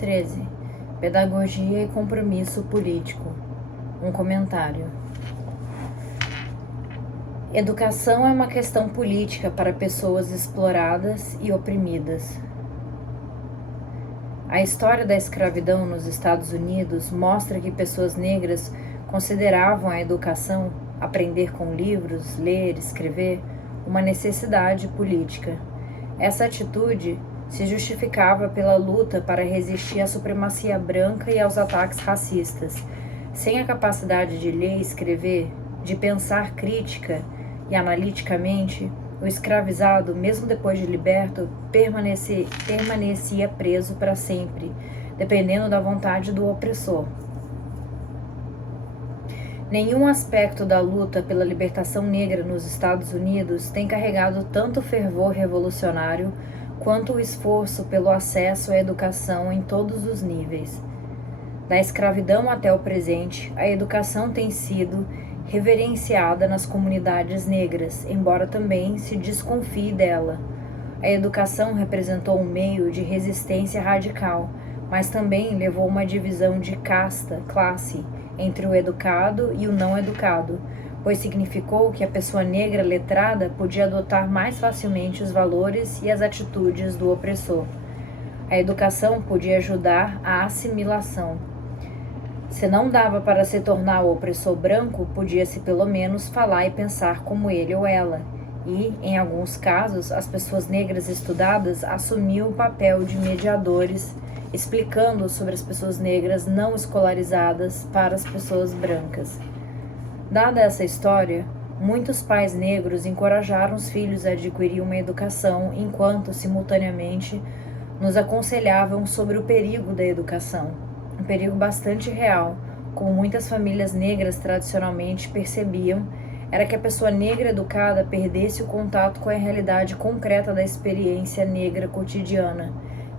13. Pedagogia e compromisso político. Um comentário. Educação é uma questão política para pessoas exploradas e oprimidas. A história da escravidão nos Estados Unidos mostra que pessoas negras consideravam a educação, aprender com livros, ler, escrever, uma necessidade política. Essa atitude se justificava pela luta para resistir à supremacia branca e aos ataques racistas. Sem a capacidade de ler e escrever, de pensar crítica e analiticamente, o escravizado, mesmo depois de liberto, permanecia preso para sempre, dependendo da vontade do opressor. Nenhum aspecto da luta pela libertação negra nos Estados Unidos tem carregado tanto fervor revolucionário quanto o esforço pelo acesso à educação em todos os níveis. Da escravidão até o presente, a educação tem sido reverenciada nas comunidades negras, embora também se desconfie dela. A educação representou um meio de resistência radical, mas também levou uma divisão de casta, classe, entre o educado e o não educado, pois significou que a pessoa negra letrada podia adotar mais facilmente os valores e as atitudes do opressor. A educação podia ajudar a assimilação. Se não dava para se tornar o opressor branco, podia-se pelo menos falar e pensar como ele ou ela. E, em alguns casos, as pessoas negras estudadas assumiam o papel de mediadores, explicando sobre as pessoas negras não escolarizadas para as pessoas brancas. Dada essa história, muitos pais negros encorajaram os filhos a adquirir uma educação, enquanto, simultaneamente, nos aconselhavam sobre o perigo da educação. Um perigo bastante real, como muitas famílias negras tradicionalmente percebiam, era que a pessoa negra educada perdesse o contato com a realidade concreta da experiência negra cotidiana.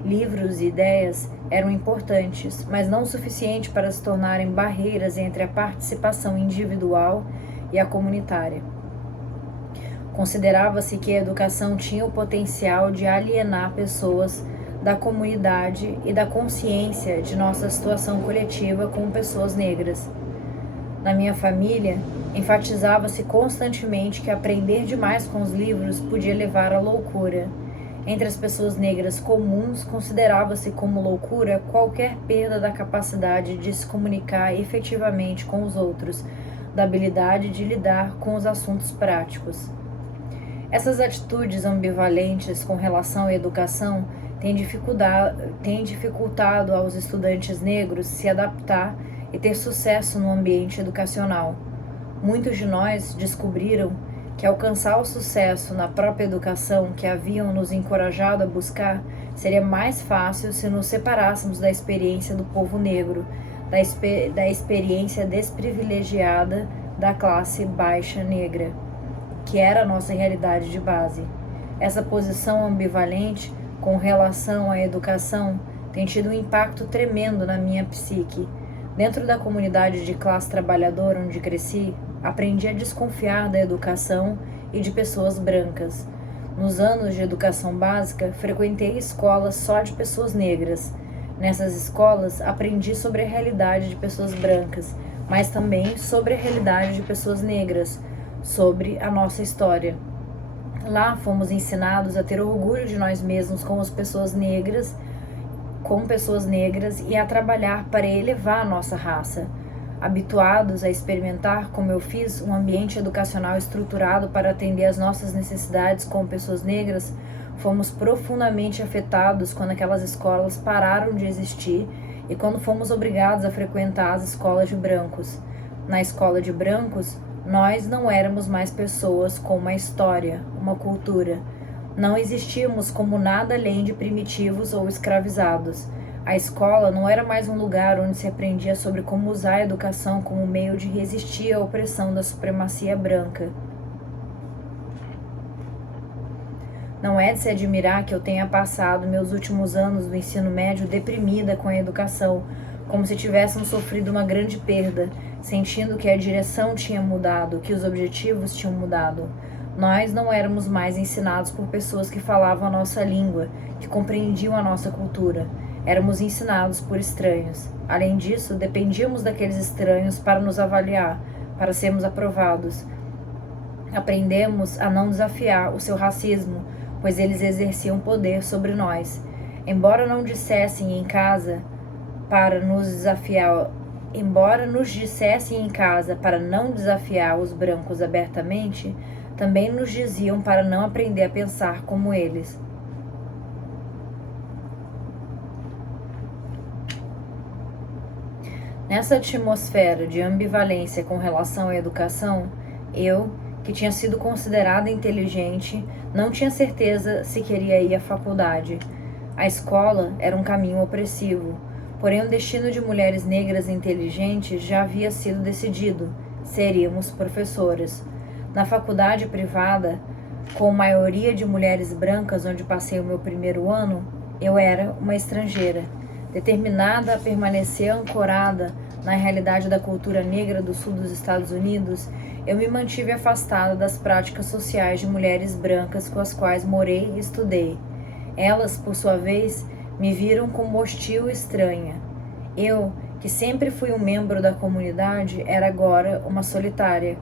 Livros e ideias eram importantes, mas não o suficiente para se tornarem barreiras entre a participação individual e a comunitária. Considerava-se que a educação tinha o potencial de alienar pessoas da comunidade e da consciência de nossa situação coletiva como pessoas negras. Na minha família, enfatizava-se constantemente que aprender demais com os livros podia levar à loucura. Entre as pessoas negras comuns, considerava-se como loucura qualquer perda da capacidade de se comunicar efetivamente com os outros, da habilidade de lidar com os assuntos práticos. Essas atitudes ambivalentes com relação à educação têm dificultado aos estudantes negros se adaptar e ter sucesso no ambiente educacional. Muitos de nós descobriram que alcançar o sucesso na própria educação que haviam nos encorajado a buscar seria mais fácil se nos separássemos da experiência do povo negro, da experiência desprivilegiada da classe baixa negra, que era a nossa realidade de base. Essa posição ambivalente com relação à educação tem tido um impacto tremendo na minha psique. Dentro da comunidade de classe trabalhadora onde cresci, aprendi a desconfiar da educação e de pessoas brancas. Nos anos de educação básica, frequentei escolas só de pessoas negras. Nessas escolas, aprendi sobre a realidade de pessoas brancas, mas também sobre a realidade de pessoas negras, sobre a nossa história. Lá fomos ensinados a ter orgulho de nós mesmos como pessoas negras e a trabalhar para elevar a nossa raça. Habituados a experimentar, como eu fiz, um ambiente educacional estruturado para atender às nossas necessidades como pessoas negras, fomos profundamente afetados quando aquelas escolas pararam de existir e quando fomos obrigados a frequentar as escolas de brancos. Na escola de brancos, nós não éramos mais pessoas com uma história, uma cultura. Não existíamos como nada além de primitivos ou escravizados. A escola não era mais um lugar onde se aprendia sobre como usar a educação como meio de resistir à opressão da supremacia branca. Não é de se admirar que eu tenha passado meus últimos anos do ensino médio deprimida com a educação, como se tivéssemos sofrido uma grande perda, sentindo que a direção tinha mudado, que os objetivos tinham mudado. Nós não éramos mais ensinados por pessoas que falavam a nossa língua, que compreendiam a nossa cultura. Éramos ensinados por estranhos. Além disso, dependíamos daqueles estranhos para nos avaliar, para sermos aprovados. Aprendemos a não desafiar o seu racismo, pois eles exerciam poder sobre nós. Embora nos dissessem em casa para não desafiar os brancos abertamente, também nos diziam para não aprender a pensar como eles. Nessa atmosfera de ambivalência com relação à educação, eu, que tinha sido considerada inteligente, não tinha certeza se queria ir à faculdade. A escola era um caminho opressivo, porém o destino de mulheres negras inteligentes já havia sido decidido: seríamos professoras. Na faculdade privada, com maioria de mulheres brancas onde passei o meu primeiro ano, eu era uma estrangeira. Determinada a permanecer ancorada na realidade da cultura negra do sul dos Estados Unidos, eu me mantive afastada das práticas sociais de mulheres brancas com as quais morei e estudei. Elas, por sua vez, me viram como hostil e estranha. Eu, que sempre fui um membro da comunidade, era agora uma solitária.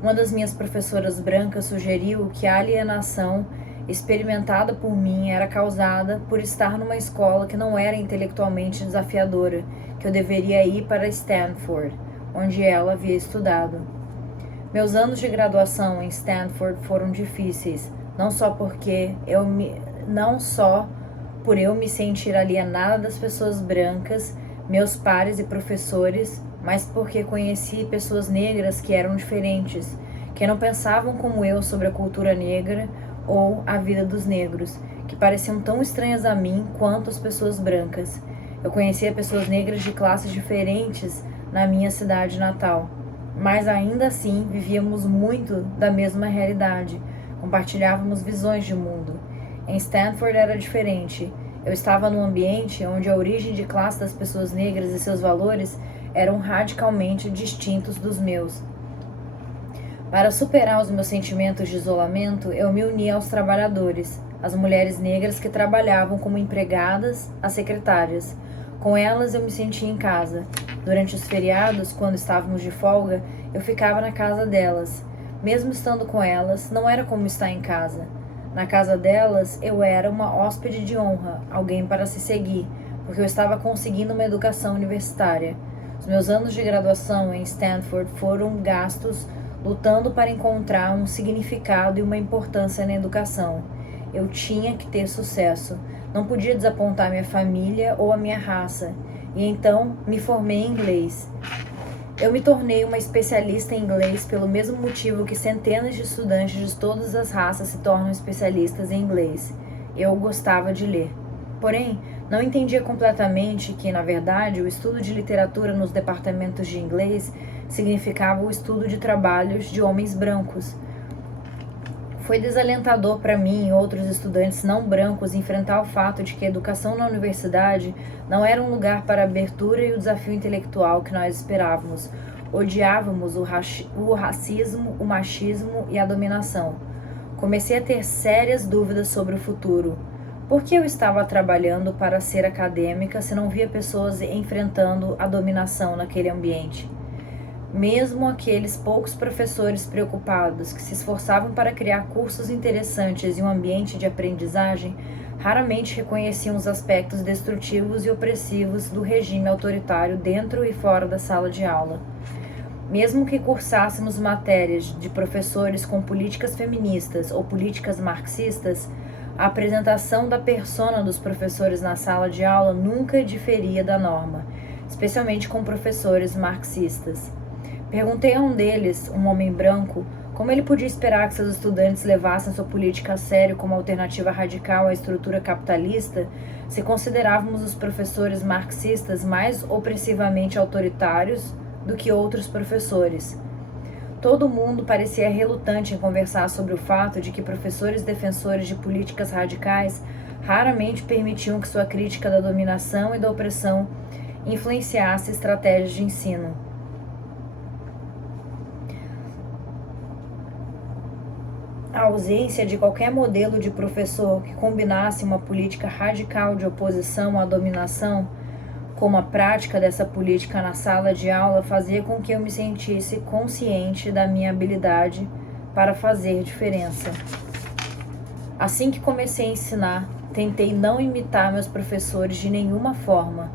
Uma das minhas professoras brancas sugeriu que a alienação experimentada por mim era causada por estar numa escola que não era intelectualmente desafiadora, que eu deveria ir para Stanford, onde ela havia estudado. Meus anos de graduação em Stanford foram difíceis, não só por eu me sentir alienada das pessoas brancas, meus pares e professores, mas porque conheci pessoas negras que eram diferentes, que não pensavam como eu sobre a cultura negra ou a vida dos negros, que pareciam tão estranhas a mim quanto as pessoas brancas. Eu conhecia pessoas negras de classes diferentes na minha cidade natal, mas ainda assim vivíamos muito da mesma realidade, compartilhávamos visões de mundo. Em Stanford era diferente. Eu estava num ambiente onde a origem de classe das pessoas negras e seus valores eram radicalmente distintos dos meus. Para superar os meus sentimentos de isolamento, eu me uni aos trabalhadores, às mulheres negras que trabalhavam como empregadas, às secretárias. Com elas eu me sentia em casa. Durante os feriados, quando estávamos de folga, eu ficava na casa delas. Mesmo estando com elas, não era como estar em casa. Na casa delas, eu era uma hóspede de honra, alguém para se seguir, porque eu estava conseguindo uma educação universitária. Os meus anos de graduação em Stanford foram gastos lutando para encontrar um significado e uma importância na educação. Eu tinha que ter sucesso. Não podia desapontar minha família ou a minha raça. E então me formei em inglês. Eu me tornei uma especialista em inglês pelo mesmo motivo que centenas de estudantes de todas as raças se tornam especialistas em inglês. Eu gostava de ler. Porém, não entendia completamente que, na verdade, o estudo de literatura nos departamentos de inglês significava o estudo de trabalhos de homens brancos. Foi desalentador para mim e outros estudantes não brancos enfrentar o fato de que a educação na universidade não era um lugar para a abertura e o desafio intelectual que nós esperávamos. Odiávamos o racismo, o machismo e a dominação. Comecei a ter sérias dúvidas sobre o futuro. Por que eu estava trabalhando para ser acadêmica se não via pessoas enfrentando a dominação naquele ambiente? Mesmo aqueles poucos professores preocupados que se esforçavam para criar cursos interessantes e um ambiente de aprendizagem, raramente reconheciam os aspectos destrutivos e opressivos do regime autoritário dentro e fora da sala de aula. Mesmo que cursássemos matérias de professores com políticas feministas ou políticas marxistas, a apresentação da persona dos professores na sala de aula nunca diferia da norma, especialmente com professores marxistas. Perguntei a um deles, um homem branco, como ele podia esperar que seus estudantes levassem sua política a sério como alternativa radical à estrutura capitalista, se considerávamos os professores marxistas mais opressivamente autoritários do que outros professores. Todo mundo parecia relutante em conversar sobre o fato de que professores defensores de políticas radicais raramente permitiam que sua crítica da dominação e da opressão influenciasse estratégias de ensino. ausência de qualquer modelo de professor que combinasse uma política radical de oposição à dominação, como a prática dessa política na sala de aula fazia com que eu me sentisse consciente da minha habilidade para fazer diferença. Assim que comecei a ensinar, tentei não imitar meus professores de nenhuma forma.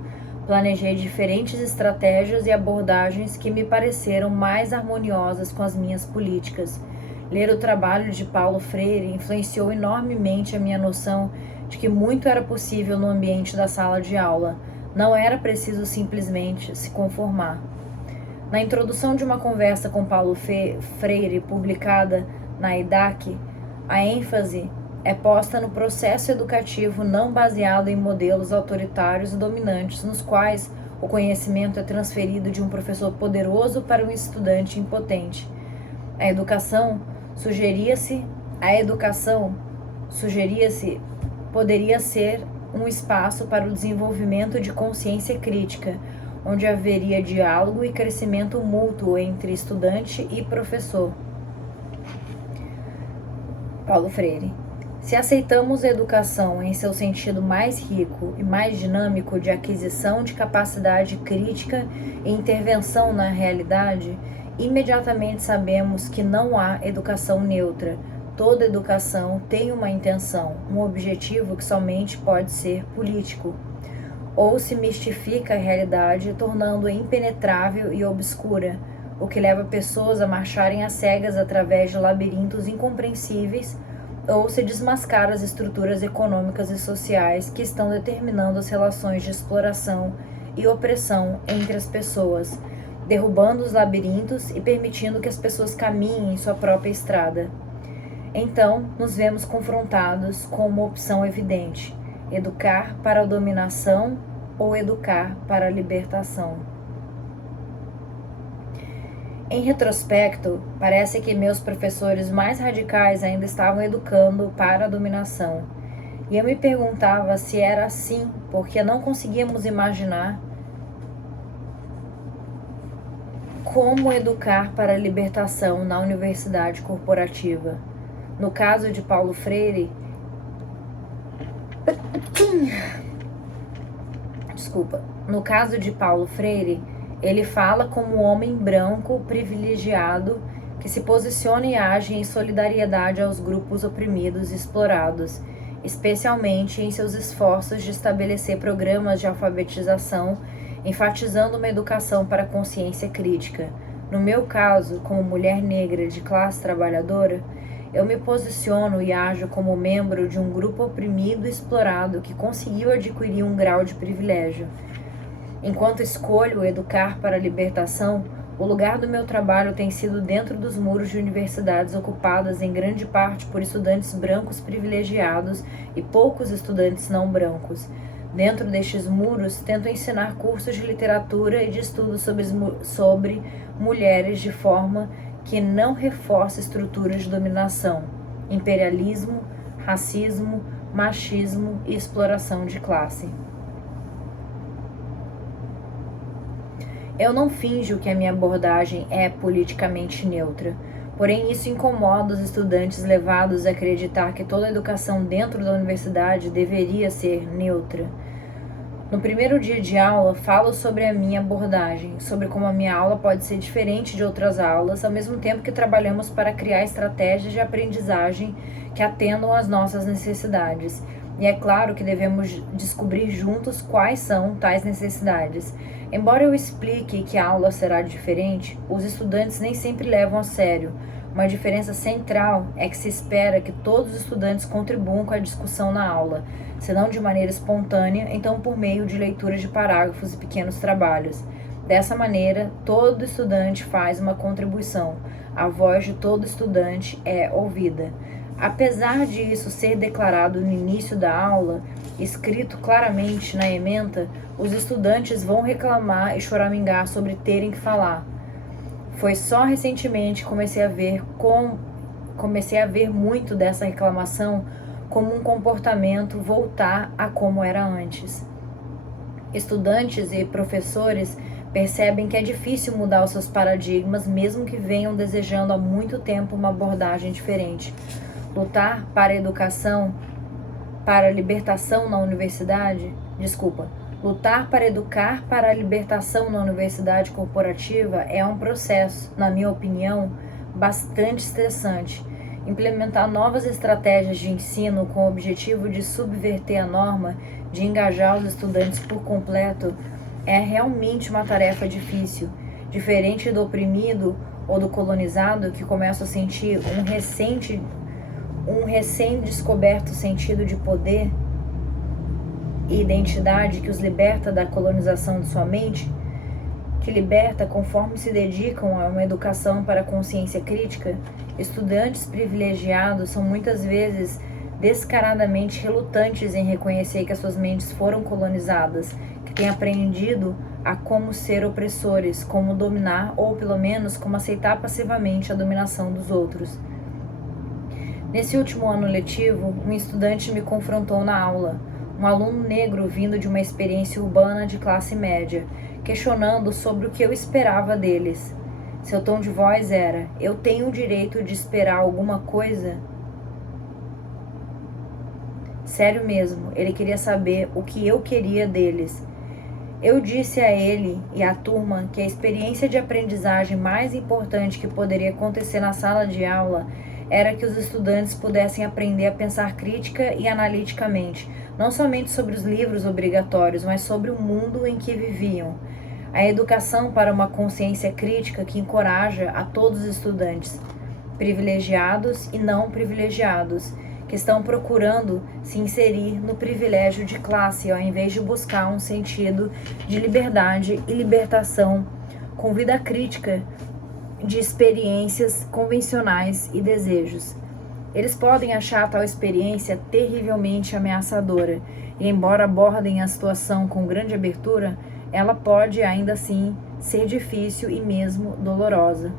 Planejei diferentes estratégias e abordagens que me pareceram mais harmoniosas com as minhas políticas. Ler o trabalho de Paulo Freire influenciou enormemente a minha noção de que muito era possível no ambiente da sala de aula. Não era preciso simplesmente se conformar. Na introdução de uma conversa com Paulo Freire, publicada na EDAC, a ênfase é posta no processo educativo não baseado em modelos autoritários e dominantes, nos quais o conhecimento é transferido de um professor poderoso para um estudante impotente. A educação, sugeria-se, poderia ser um espaço para o desenvolvimento de consciência crítica, onde haveria diálogo e crescimento mútuo entre estudante e professor. Paulo Freire. Se aceitamos a educação em seu sentido mais rico e mais dinâmico de aquisição de capacidade crítica e intervenção na realidade, imediatamente sabemos que não há educação neutra. Toda educação tem uma intenção, um objetivo que somente pode ser político. Ou se mistifica a realidade, tornando-a impenetrável e obscura, o que leva pessoas a marcharem às cegas através de labirintos incompreensíveis, ou se desmascara as estruturas econômicas e sociais que estão determinando as relações de exploração e opressão entre as pessoas, derrubando os labirintos e permitindo que as pessoas caminhem em sua própria estrada. Então, nos vemos confrontados com uma opção evidente: educar para a dominação ou educar para a libertação. Em retrospecto, parece que meus professores mais radicais ainda estavam educando para a dominação. E eu me perguntava se era assim, porque não conseguíamos imaginar como educar para a libertação na universidade corporativa. No caso de Paulo Freire, ele fala como um homem branco privilegiado que se posiciona e age em solidariedade aos grupos oprimidos e explorados, especialmente em seus esforços de estabelecer programas de alfabetização, enfatizando uma educação para a consciência crítica. No meu caso, como mulher negra de classe trabalhadora, eu me posiciono e ajo como membro de um grupo oprimido e explorado que conseguiu adquirir um grau de privilégio. Enquanto escolho educar para a libertação, o lugar do meu trabalho tem sido dentro dos muros de universidades ocupadas em grande parte por estudantes brancos privilegiados e poucos estudantes não brancos. Dentro destes muros, tento ensinar cursos de literatura e de estudo sobre mulheres de forma que não reforce estruturas de dominação, imperialismo, racismo, machismo e exploração de classe. Eu não finjo que a minha abordagem é politicamente neutra, porém isso incomoda os estudantes levados a acreditar que toda a educação dentro da universidade deveria ser neutra. No primeiro dia de aula, falo sobre a minha abordagem, sobre como a minha aula pode ser diferente de outras aulas, ao mesmo tempo que trabalhamos para criar estratégias de aprendizagem que atendam às nossas necessidades. E é claro que devemos descobrir juntos quais são tais necessidades. Embora eu explique que a aula será diferente, os estudantes nem sempre levam a sério. Uma diferença central é que se espera que todos os estudantes contribuam com a discussão na aula, se não de maneira espontânea, então por meio de leituras de parágrafos e pequenos trabalhos. Dessa maneira, todo estudante faz uma contribuição. A voz de todo estudante é ouvida. Apesar de isso ser declarado no início da aula, escrito claramente na ementa, os estudantes vão reclamar e choramingar sobre terem que falar. Foi só recentemente que comecei a ver muito dessa reclamação como um comportamento voltar a como era antes. Estudantes e professores percebem que é difícil mudar os seus paradigmas, mesmo que venham desejando há muito tempo uma abordagem diferente. Lutar para a educação, para a libertação na universidade, lutar para educar para a libertação na universidade corporativa é um processo, na minha opinião, bastante estressante. Implementar novas estratégias de ensino com o objetivo de subverter a norma, de engajar os estudantes por completo, é realmente uma tarefa difícil. Diferente do oprimido ou do colonizado, que começa a sentir um recém-descoberto sentido de poder e identidade que os liberta da colonização de sua mente, que liberta conforme se dedicam a uma educação para a consciência crítica, estudantes privilegiados são muitas vezes descaradamente relutantes em reconhecer que as suas mentes foram colonizadas, que têm aprendido a como ser opressores, como dominar ou pelo menos como aceitar passivamente a dominação dos outros. Nesse último ano letivo, um estudante me confrontou na aula, um aluno negro vindo de uma experiência urbana de classe média, questionando sobre o que eu esperava deles. Seu tom de voz era: eu tenho o direito de esperar alguma coisa? Sério mesmo, ele queria saber o que eu queria deles. Eu disse a ele e à turma que a experiência de aprendizagem mais importante que poderia acontecer na sala de aula era que os estudantes pudessem aprender a pensar crítica e analiticamente, não somente sobre os livros obrigatórios, mas sobre o mundo em que viviam. A educação para uma consciência crítica que encoraja a todos os estudantes, privilegiados e não privilegiados, que estão procurando se inserir no privilégio de classe, ao invés de buscar um sentido de liberdade e libertação, com vida crítica de experiências convencionais e desejos. Eles podem achar tal experiência terrivelmente ameaçadora, e embora abordem a situação com grande abertura, ela pode ainda assim ser difícil e mesmo dolorosa.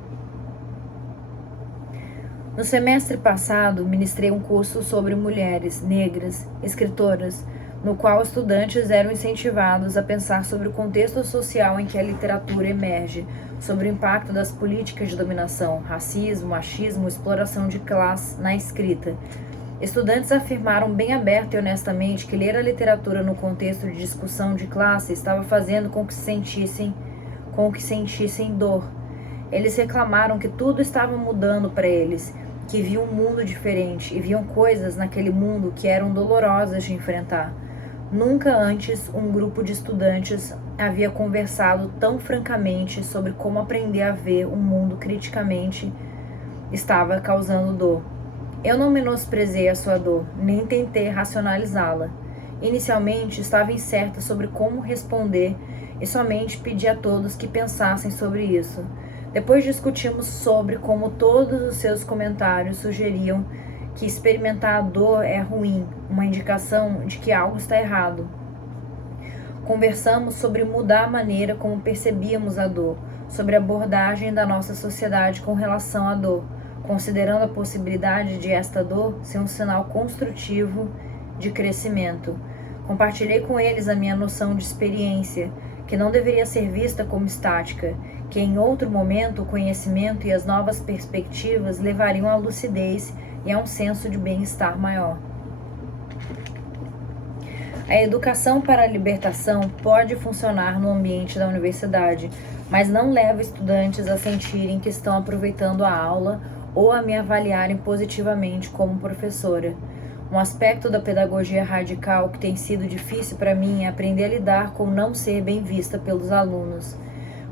No semestre passado, ministrei um curso sobre mulheres negras, escritoras, no qual estudantes eram incentivados a pensar sobre o contexto social em que a literatura emerge, sobre o impacto das políticas de dominação, racismo, machismo, exploração de classe na escrita. Estudantes afirmaram bem aberta e honestamente que ler a literatura no contexto de discussão de classe estava fazendo com que sentissem dor. Eles reclamaram que tudo estava mudando para eles, que viam um mundo diferente e viam coisas naquele mundo que eram dolorosas de enfrentar. Nunca antes um grupo de estudantes havia conversado tão francamente sobre como aprender a ver o mundo criticamente estava causando dor. Eu não menosprezei a sua dor, nem tentei racionalizá-la. Inicialmente estava incerta sobre como responder e somente pedi a todos que pensassem sobre isso. Depois discutimos sobre como todos os seus comentários sugeriam que experimentar a dor é ruim, uma indicação de que algo está errado. Conversamos sobre mudar a maneira como percebíamos a dor, sobre a abordagem da nossa sociedade com relação à dor, considerando a possibilidade de esta dor ser um sinal construtivo de crescimento. Compartilhei com eles a minha noção de experiência, que não deveria ser vista como estática, que em outro momento o conhecimento e as novas perspectivas levariam à lucidez e a um senso de bem-estar maior. A educação para a libertação pode funcionar no ambiente da universidade, mas não leva estudantes a sentirem que estão aproveitando a aula ou a me avaliarem positivamente como professora. Um aspecto da pedagogia radical que tem sido difícil para mim é aprender a lidar com não ser bem vista pelos alunos.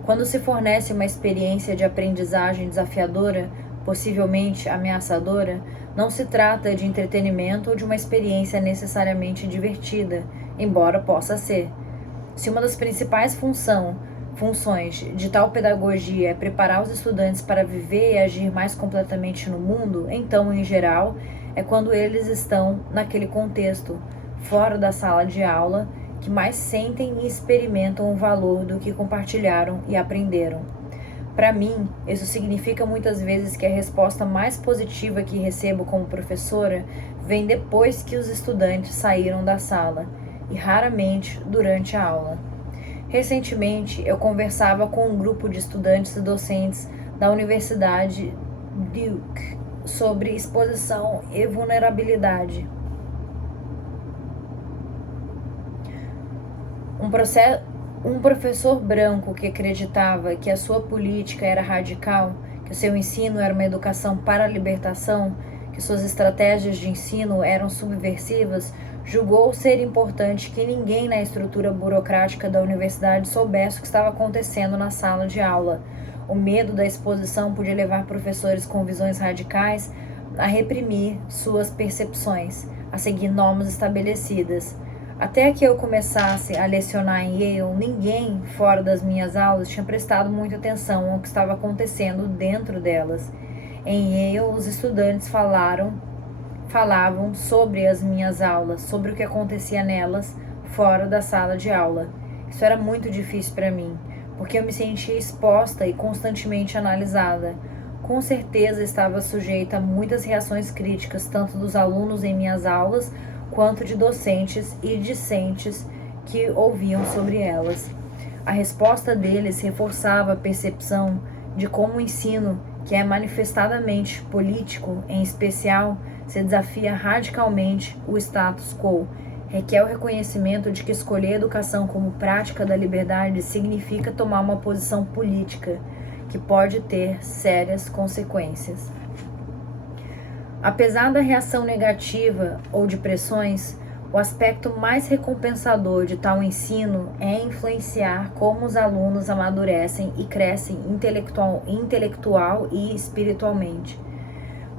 Quando se fornece uma experiência de aprendizagem desafiadora, possivelmente ameaçadora, não se trata de entretenimento ou de uma experiência necessariamente divertida, embora possa ser. Se uma das principais funções de tal pedagogia é preparar os estudantes para viver e agir mais completamente no mundo, então, em geral, é quando eles estão naquele contexto, fora da sala de aula, que mais sentem e experimentam o valor do que compartilharam e aprenderam. Para mim, isso significa muitas vezes que a resposta mais positiva que recebo como professora vem depois que os estudantes saíram da sala, e raramente durante a aula. Recentemente, eu conversava com um grupo de estudantes e docentes da Universidade Duke sobre exposição e vulnerabilidade. Um professor branco que acreditava que a sua política era radical, que o seu ensino era uma educação para a libertação, que suas estratégias de ensino eram subversivas, julgou ser importante que ninguém na estrutura burocrática da universidade soubesse o que estava acontecendo na sala de aula. O medo da exposição podia levar professores com visões radicais a reprimir suas percepções, a seguir normas estabelecidas. Até que eu começasse a lecionar em Yale, ninguém fora das minhas aulas tinha prestado muita atenção ao que estava acontecendo dentro delas. Em Yale, os estudantes falavam sobre as minhas aulas, sobre o que acontecia nelas fora da sala de aula. Isso era muito difícil para mim, porque eu me sentia exposta e constantemente analisada. Com certeza estava sujeita a muitas reações críticas, tanto dos alunos em minhas aulas, quanto de docentes e discentes que ouviam sobre elas. A resposta deles reforçava a percepção de como o ensino, que é manifestadamente político, em especial, se desafia radicalmente o status quo, requer o reconhecimento de que escolher a educação como prática da liberdade significa tomar uma posição política, que pode ter sérias consequências. Apesar da reação negativa ou de pressões, o aspecto mais recompensador de tal ensino é influenciar como os alunos amadurecem e crescem intelectual e espiritualmente.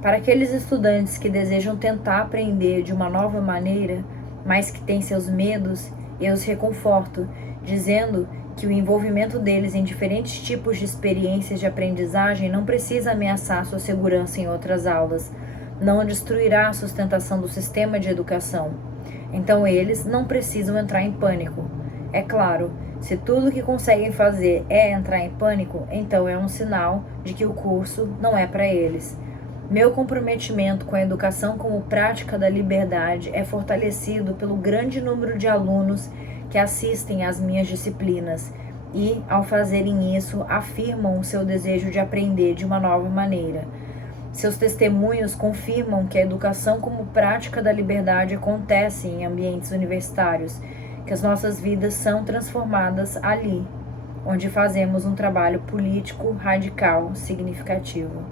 Para aqueles estudantes que desejam tentar aprender de uma nova maneira, mas que têm seus medos, eu os reconforto, dizendo que o envolvimento deles em diferentes tipos de experiências de aprendizagem não precisa ameaçar sua segurança em outras aulas, não destruirá a sustentação do sistema de educação. Então eles não precisam entrar em pânico. É claro, se tudo o que conseguem fazer é entrar em pânico, então é um sinal de que o curso não é para eles. Meu comprometimento com a educação como prática da liberdade é fortalecido pelo grande número de alunos que assistem às minhas disciplinas e, ao fazerem isso, afirmam o seu desejo de aprender de uma nova maneira. Seus testemunhos confirmam que a educação como prática da liberdade acontece em ambientes universitários, que as nossas vidas são transformadas ali, onde fazemos um trabalho político radical significativo.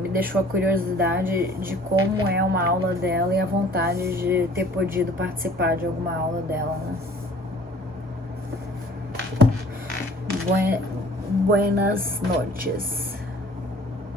Me deixou a curiosidade de como é uma aula dela e a vontade de ter podido participar de alguma aula dela, né? Buenas noches.